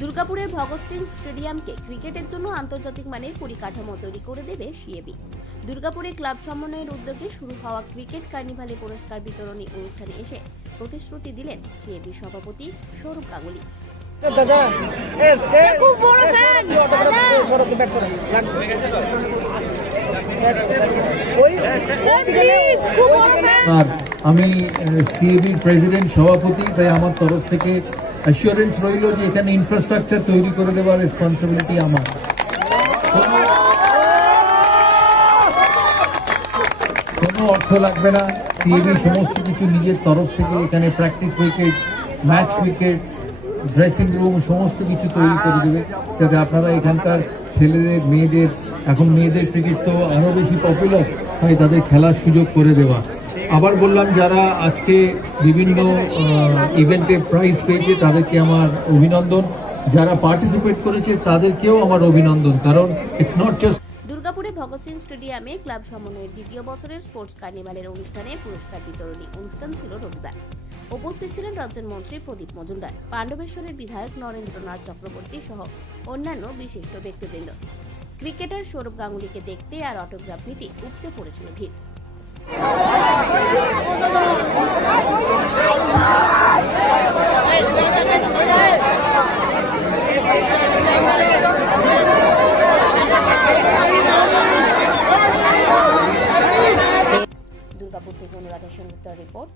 দুর্গাপুরের ভগৎ সিং স্টেডিয়ামকে ক্রিকেটের জন্য আন্তর্জাতিক মানের পরিকাঠামো তৈরি করে দেবে সিএবি। দুর্গাপুরে ক্লাব সমন্বয়ের উদ্যোগে শুরু হওয়া ক্রিকেট কার্নিভালে পুরস্কার বিতরণী অনুষ্ঠানে এসে প্রতিশ্রুতি দিলেন সিএবি সভাপতি সৌরভ গাঙ্গুলি। আমি সিএবির প্রেসিডেন্ট সভাপতি, তাই আমার তরফ থেকে অ্যাসিওরেন্স রইল যে এখানে ইনফ্রাস্ট্রাকচার তৈরি করে দেওয়ার রেসপন্সিবিলিটি আমার। কোনো অর্থ লাগবে না, সিএবি সমস্ত কিছু নিজের তরফ থেকে এখানে practice wickets, match wickets, dressing room সমস্ত কিছু তৈরি করে দেবে, যাতে আপনারা এখানকার ছেলেদের মেয়েদের, এখন মেয়েদের ক্রিকেট তো আরও বেশি পপুলার, তাই তাদের খেলার সুযোগ করে দেওয়া। আবার বললাম, যারা আজকে বিভিন্ন ইভেন্টে প্রাইজ পেয়েছে তাদেরকে আমার অভিনন্দন, যারা পার্টিসিপেট করেছে তাদেরকেও আমার অভিনন্দন, কারণ ইটস নট জাস্ট। দুর্গাপুরে ভগৎ সিং স্টেডিয়ামে ক্লাব সমন্বয়ের দ্বিতীয় বছরের স্পোর্টস কার্নিভালের অনুষ্ঠানে পুরস্কার বিতরণী অনুষ্ঠান ছিল রবিবার। উপস্থিত ছিলেন রাজ্যের মন্ত্রী প্রদীপ মজুমদার, পাণ্ডবেশ্বরের বিধায়ক নরেন্দ্রনাথ চক্রবর্তী সহ অন্যান্য বিশিষ্ট ব্যক্তিবৃন্দ। ক্রিকেটার সৌরভ গাঙ্গুলিকে দেখতে আর অটোগ্রাফ নিতে উপচে পড়েছিল ভিড়। দুর্গাপুর থেকে অনুরাধা সেনগুপ্তের রিপোর্ট।